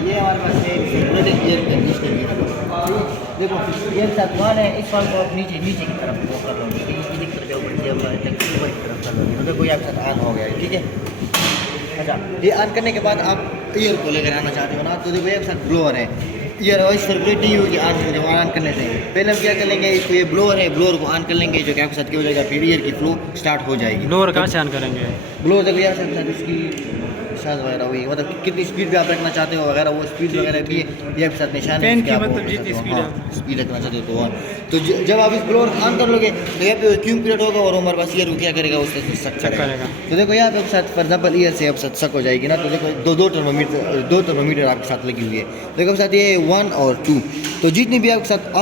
ये हमारे पास है एयर कंडीशनर यूनिट। देखो ये साथ वन है, इस वाल को आप नीचे नीचे की तरफ वो कर लो, नीचे की तरफ ऊपर की ऊपर की तरफ कर लो, तो देखो ये आपके साथ ऑन हो गया है, ठीक है। अच्छा, ये ऑन करने के बाद आप ईयर को लेकर आना चाहते हो ना, तो देखो ये आपके साथ ब्लोअर है, ईयर वॉइस सर्कुलेट नहीं होगी ऑन करने से। पहले हम क्या कर लेंगे, इसको ये ब्लोअर है, ब्लोअर को ऑन कर लेंगे, जो कि आपके साथ क्या हो जाएगा, फिर ईयर की फ्लो स्टार्ट हो जाएगी। ब्लोअर कहाँ से ऑन करेंगे? ब्लोअर देखो यार साथ इसकी शायद वगैरह हुई, मतलब कितनी स्पीड पे आप रखना चाहते हो वगैरह, वो स्पीड वगैरह भी ये आपके साथ निशान है, मतलब जितनी स्पीड रखना चाहते हो तो ऑन। तो जब आप इस ब्लोअर ऑन कर लोगे तो यहाँ पे क्यूम पीरियड होगा और हमारे पास ईयर क्या करेगा, उससे सक करेगा। तो देखो यहाँ पे आपके साथ फॉर एग्जाम्पल ईयर से आपके साथ सक हो जाएगी ना, तो देखो दो थर्मोमीटर आपके साथ लगी हुई है। देखो आपके साथ ये 1 और 2, तो जितनी भी आपके साथ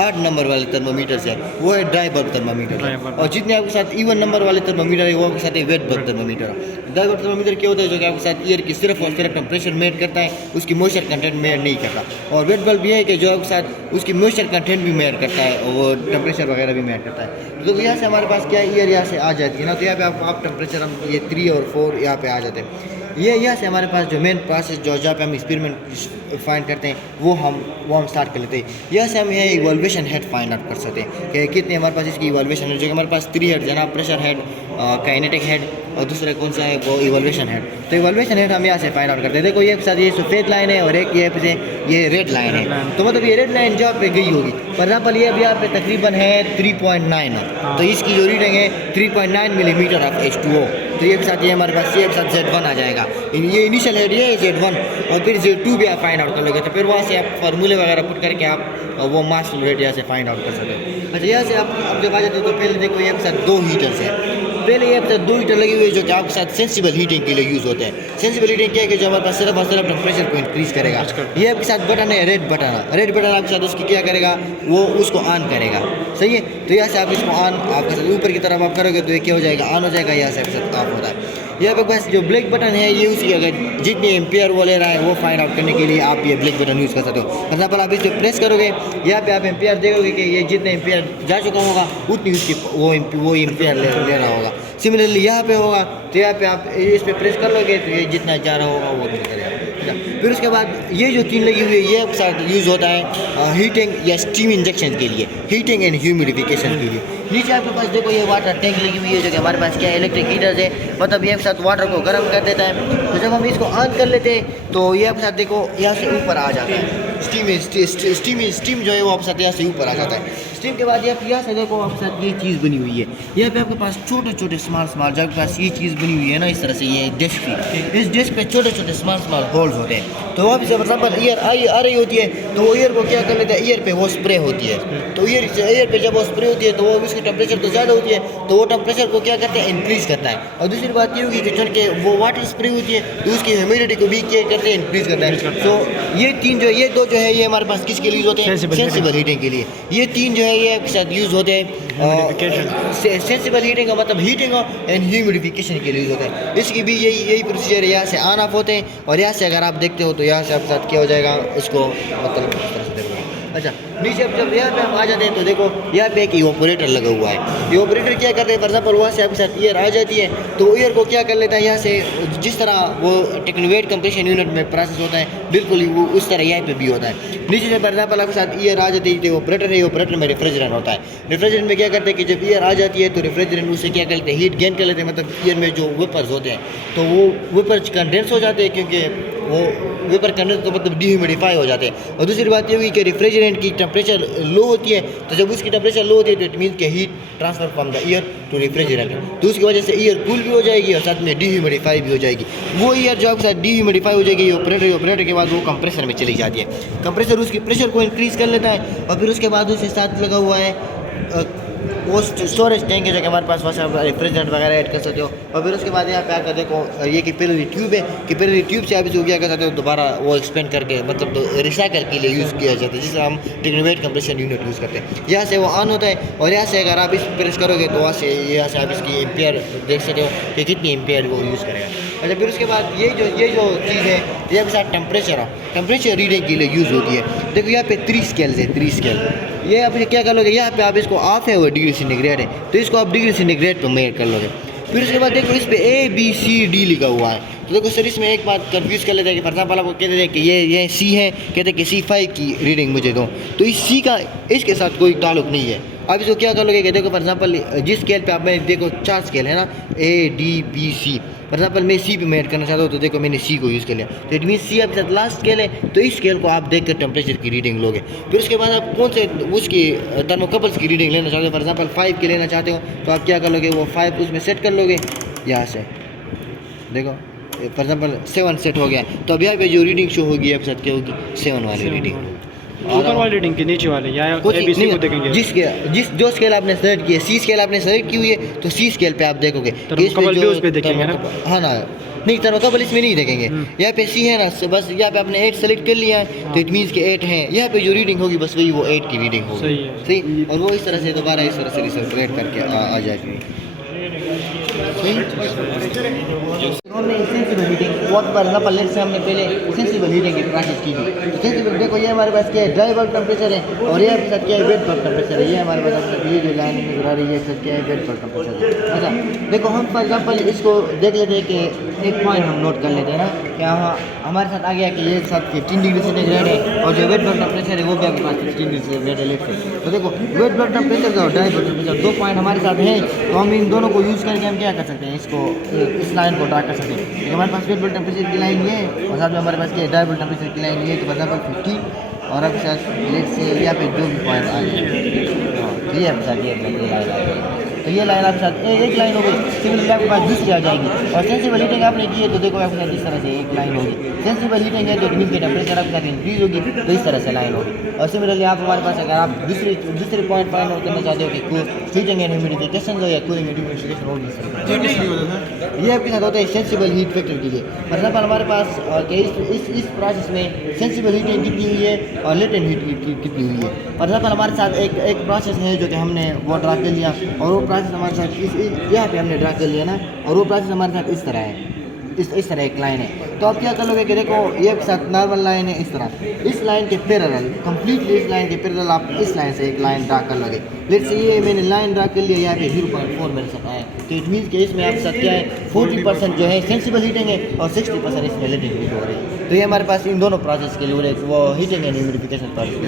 8 नंबर वाले थर्मोमीटर है वो है ड्राई बल्ब थर्मोमीटर, और जितने आपके साथ इवन नंबर वाले थर्मोमीटर है वो आपके साथ wet bulb thermometer. Dry bulb thermometer क्या होता है, जो कि आपके साथ ईयर की सिर्फ और सिर्फ टेम्परेचर मेजर करता है, उसकी मॉइस्चर कंटेंट मेजर नहीं करता। और वेट बल्ब ये है कि जो आपके साथ उसकी मॉइस्चर कंटेंट भी मेजर करता है और वो टेम्परेचर वगैरह भी मेजर करता है। तो यहाँ से हमारे पास क्या ईयर यहाँ से आ जाती है ना, तो यहाँ पे आप टेम्परेचर हम ये 3 और 4 यहाँ पे आ जाते हैं। ये यहाँ से हमारे पास जो मेन प्रोसेस जो जहाँ पे हम एक्सपेरिमेंट फाइंड करते हैं वो हम स्टार्ट कर लेते हैं। यहाँ से हम ये इवोल्यूशन हेड फाइंड आउट कर सकते हैं कि कितने हमारे पास इसकी इवोल्यूशन है, जो कि हमारे पास 3 हेड है ना, प्रेशर हेड, काइनेटिक हेड और दूसरा कौन सा है वो इवोल्यूशन हेड। तो इवोल्यूशन हेड हम यहाँ से फाइंड आउट करते हैं। देखो ये साथ ये सफ़ेद लाइन है और एक ये रेड लाइन है, तो मतलब ये रेड लाइन जहाँ पे गई होगी, फॉर एग्जाम्पल ये अभी यहाँ पे तकरीबन है 3.9 है, तो इसकी जो रीडिंग है 3.9 मिलीमीटर ऑफ H2O। तो ये के साथ ये हमारे पास ये के साथ Z1 आ जाएगा, ये इनिशियल हेड ये Z1 और फिर Z2 भी आप फाइंड आउट कर लोगे, तो फिर वहाँ से आप फार्मूले वगैरह पुट करके आप वो मास फ्लो रेट यहाँ से फाइंड आउट कर सकते हो। अच्छा यहाँ से आप जब आ जाते हो तो पहले देखो ये के साथ 2 हीटर्स है, पहले ये साथ 2 हीटर लगे हुए जो कि आपके साथ सेंसिबल हीटिंग के लिए यूज़ होते हैं। सेंसिबल हीटिंग क्या है कि जो हमारे पास सिर्फ और सिर्फ टेम्परेचर को इंक्रीज करेगा। ये आपके साथ बटन है रेड बटन आपके साथ उसकी क्या करेगा, वो उसको ऑन करेगा, सही है। तो यहाँ से आप इसको ऑन आपके साथ ऊपर की तरफ आप करोगे तो ये क्या हो जाएगा, ऑन हो जाएगा, यहाँ से आपके साथ ऑफ होता है। यहाँ पे बस जो ब्लैक बटन है ये उसकी अगर जितने एम्पियर वो ले रहा है वो फाइंड आउट करने के लिए आप ये ब्लैक बटन यूज़ कर सकते हो। फॉर एग्जाम्पल आप इस पर प्रेस करोगे, यहाँ पे आप एम्पियर देखोगे कि ये जितने एम्पियर जा चुका होगा उतनी उसकी वो एम्पियर ले रहा होगा। सिमिलरली यहाँ पे होगा तो यहाँ पे आप इस पर प्रेस कर लोगे तो ये जितना जा रहा होगा वो उतना करेगा। फिर उसके बाद ये जो 3 लगी हुई है ये आपके साथ यूज़ होता है हीटिंग या स्टीम इंजेक्शन के लिए, हीटिंग एंड ह्यूमिडिफिकेशन के लिए। नीचे आपके पास देखो ये वाटर टैंक लगी हुई है जो कि हमारे पास क्या है इलेक्ट्रिक हीटर है, मतलब ये आपके साथ वाटर को गर्म कर देता है। तो जब हम इसको ऑन कर लेते हैं तो ये आपके साथ देखो यहाँ से ऊपर आ जाता है, स्टीम जो है वो आपके साथ यहाँ से ऊपर आ जाता है। स्टीम के बाद यहाँ से देखो आपके साथ ये चीज़ बनी हुई है, यहाँ पे आपके पास छोटे छोटे स्मॉल जो आपके पास ये चीज़ बनी हुई है ना इस तरह से, ये डिस्क की, इस डिस्क पे छोटे छोटे स्मॉल होल्स होते हैं। तो वहाँ से फॉर एग्जाम्पल ईयर आ रही होती है तो वो ईयर को क्या कर लेते हैं, ईयर पे वो स्प्रे होती है, तो ईयर पे जब वो स्प्रे होती है तो वो उसकी टेम्परेचर तो ज़्यादा होती है, तो वो टेम्परेचर को क्या करते हैं, इंक्रीज़ करता है। और दूसरी बात ये होगी कि चल के वो वाटर स्प्रे होती है तो उसकी ह्यूमिडिटी को भी क्या करते हैं, इंक्रीज़ करता है। तो ये 3 जो ये 2 जो है ये हमारे पास किसके लिए यूज़ होते हैं, सेंसिबल हीटिंग के लिए। ये 3 जो है ये आपके साथ यूज़ होते हैं सेंसिबल हीटिंग का मतलब हीटिंग एंड ह्यूमिडिफिकेशन के लिए यूज़ होते हैं। इसकी भी यही प्रोसीजर यहाँ से ऑन ऑफ होते हैं, और यहाँ से अगर आप देखते हो तो यहाँ से आपके साथ क्या हो जाएगा, इसको मतलब अच्छा नीचे अब जब यहाँ पे हम आ जाते हैं तो देखो यहाँ पे एक इवोपरेटर लगा हुआ है। इवोपरेटर क्या करते हैं, फॉर एग्जाम्पल वहाँ से आपके साथ ईयर आ जाती है तो ईयर को क्या कर लेता है, यहाँ से जिस तरह वो टेक्नोवेट कंप्रेशन यूनिट में प्रोसेस होता है बिल्कुल वो उस तरह यहाँ पे भी होता है। नीचे से फॉर एग्जाम्पल आपके साथ ईयर आ जाती है, ऑपरेटर है, ऑपरेटर में रेफ्रिजरेंट होता है। रेफ्रिजरेंट में क्या करते हैं कि जब ईयर आ जाती है तो रेफ्रिजरेंट उससे क्या करते हैं, हीट गेन कर लेते हैं, मतलब ईयर में जो वेपर्स होते हैं तो वो वेपर्स कंडेंस हो जाते हैं, क्योंकि वो वेपर कंडेंस तो मतलब डिह्यूमिडिफाई हो जाते हैं। और दूसरी बात ये हुई कि रेफ्रिजरेंट की टेम्परेचर लो होती है, तो जब उसकी टेम्परेचर लो होती है तो इट मीन्स के heat transfer from the air to refrigerant, तो उसकी वजह से ईयर कूल भी हो जाएगी और साथ में डिह्यूमिडिफाई भी हो जाएगी। वो ईयर जो आपके साथ डिह्यूमिडिफाई हो जाएगी ऑपरेटर के बाद वो कंप्रेसर में चली जाती है। कंप्रेसर उसकी प्रेशर को इंक्रीज़ कर लेता है, और फिर उसके बाद उसके साथ लगा हुआ है वो स्टोरेज टैंक है जो कि हमारे पास वहाँ से रेफ्रिजरेंट वगैरह ऐड कर सकते हो। और फिर उसके बाद यहाँ पे आकर देखो ये कैपिलरी ट्यूब है, कैपिलरी ट्यूब से आप इसको क्या कर सकते हो, दोबारा वो एक्सपेंड करके मतलब रिसाइकल के लिए यूज़ किया जाता है, जिसे हम टेक्नोवेट कंप्रेशन यूनिट यूज़ करते हैं। यहाँ से वो ऑन होता है, और यहाँ से अगर आप इस प्रेस करोगे तो वहाँ से यहाँ से आप इसकी एम्पियर देख सकते हो कि कितनी एम्पियर वो यूज़ करेगा। अच्छा फिर उसके बाद ये जो चीज़ है ये के साथ टेम्परेचर रीडिंग के लिए यूज़ होती है। देखो यहाँ पे 3 स्केल्स है, 3 स्केल। ये आप क्या कर लोगे, यहाँ पे आप इसको ऑफ है वो डिग्री सेंटीग्रेड है तो इसको आप डिग्री सेंटीग्रेड पर मेजर कर लोगे। फिर उसके बाद देखो इस पर ABCD लिखा हुआ है तो देखो सर इसमें एक बात कंफ्यूज कर लेते हैं कि फॉर एग्जाम्पल आपको कहते हैं कि ये सी है, कहते हैं कि C5 की रीडिंग मुझे दो, तो इस सी का इसके साथ कोई ताल्लुक नहीं है। अब इसको क्या कर लोगे कि देखो फॉर एग्जाम्पल जिस स्केल पे आप, मैंने देखो 4 स्केल है ना, A, D, B, C। For example मैं सी पे मैं ऐड करना चाहता हूँ, तो देखो मैंने सी को यूज़ कर लिया, तो इट मीन सी आपके साथ लास्ट स्केल है, तो इस स्केल को आप देख कर टेम्परेचर की रीडिंग लोगे। फिर उसके बाद आप कौन से उसकी थर्मोकपल्स की रीडिंग लेना चाहते हो, फॉर एग्जाम्पल 5 की लेना चाहते हो, तो आप क्या कर लोगे, वो 5 उसमें सेट कर लोगे यहाँ से। देखो फॉर एग्जाम्पल 7 सेट हो गया, तो अब यहाँ पे जो रीडिंग शो होगी आपके साथ क्या होगी, 7 वाली रीडिंग। ऊपर वाली रीडिंग के नीचे वाले या ABC को देखेंगे, जिस जो स्केल आपने सेलेक्ट किया, सी स्केल आपने सेलेक्ट की हुई है, तो सी स्केल पे आप देखोगे थर्मोकपल भी उस पे देखेंगे ना। हाँ ना, नहीं थर्मोकपल इसमें नहीं देखेंगे। यहाँ पे सी है ना, बस यहाँ पे आपने 8 सेलेक्ट कर लिया है, तो इट मीन्स कि 8 है। यहाँ पे जो रीडिंग होगी बस वही वो 8 की रीडिंग होगी। सही है, सही। और वो इस तरह से दोबारा इस तरह से रिसर्कुलेट करके आ जाएगी। हमने सेंसिबल हीटिंग बहुत बार ना, पहले से हमने पहले सेंसिबल हीटिंग की प्रैक्टिस की थी। सेंसिबल देखो ये हमारे पास क्या है, ड्राई बल्ब टेम्परेचर है, और ये आपके साथ क्या है, वेट बल्ब टेम्परेचर है। ये हमारे पास ये जो लाइन नजर आ रही है सर क्या है, वेट बल्ब टेम्परेचर है। अच्छा देखो हम फॉर एग्जाम्पल इसको देख लेते हैं कि एक पॉइंट हम नोट कर लेते हैं ना, क्या हमारे साथ आ गया कि ये साथ 15 डिग्री सेंटीग्रेड है, और जो वेट बल्ब टेम्परेचर है वो भी आपके पास 16 डिग्री सेंटीग्रेड है लेट से। तो देखो वेट बल्ब टेम्परेचर और ड्राई बल्ब टेम्परेचर 2 पॉइंट हमारे साथ हैं, तो हम इन दोनों को यूज़ करके हम क्या कर सकते हैं, इसको इस लाइन को ड्रा कर सकते हैं। लेकिन हमारे पास वेट बल्ब टेम्परेचर की लाइन ये है, और साथ में हमारे पास क्या है, ड्राई बल्ब टेम्परेचर की लाइन ये है। तो फॉर एग्जाम्पल 50 और आपके साथ लेट से यहाँ पे जो भी पॉइंट आ जाए, तो ये आपके साथ ये लाइन आ जाएगी। तो ये लाइन आपके साथ एक लाइन हो गई, सिमिलरली आपके पास दूसरी आ जाएगी। और सेंसिबल हीटिंग आपने की है, तो देखो आपके साथ इस तरह से एक लाइन होगी। सेंसिबल हीटिंग है तो नीचे की टेम्परेचर आपके साथ इंक्रीज होगी, तो इस तरह से लाइन होगी। और सिमिलरली आप हमारे पास अगर आप दूसरे पॉइंट फाइंड आउट करना चाहते हो कि हीटिंग एंड ह्यूमिडिफिकेशन हो या कूलिंग एंड ह्यूमिडिफिकेशन होगी, ये आपके साथ होता है सेंसिबल हीट फैक्टर के लिए। फॉर एग्जाम्पल हमारे पास इस प्रोसेस में सेंसिबल हीटिंग कितनी हुई है और लेटेंट हीट कितनी हुई है। फॉर एग्जाम्पल हमारे साथ एक प्रोसेस है जो कि हमने वो ड्रा कर लिया, और वो प्रोसेस हमारे साथ यहाँ पे हमने ड्रा कर लिया ना, और वो प्रोसेस हमारे साथ इस तरह है, इस तरह एक लाइन है। तो आप क्या कर लोगे कि देखो ये के साथ नॉर्मल लाइन है इस तरह, इस लाइन के पैरेलल कंप्लीटली इस लाइन के पैरेलल आप इस लाइन से एक लाइन ड्रा कर लोगे। लेट्स से ये मैंने लाइन ड्रा कर लिया, यहाँ पे 0.4 मेरे साथ आया, तो इट मीन्स कि इसमें आपके साथ क्या है, 40% जो है सेंसिबल हीटिंग है और 60% इसमें लेटेंट हीट हो रही है। तो ये हमारे पास इन दोनों प्रोसेस के लिए वो हीटिंग एंड ह्यूमिडिफिकेशन प्रोसेस।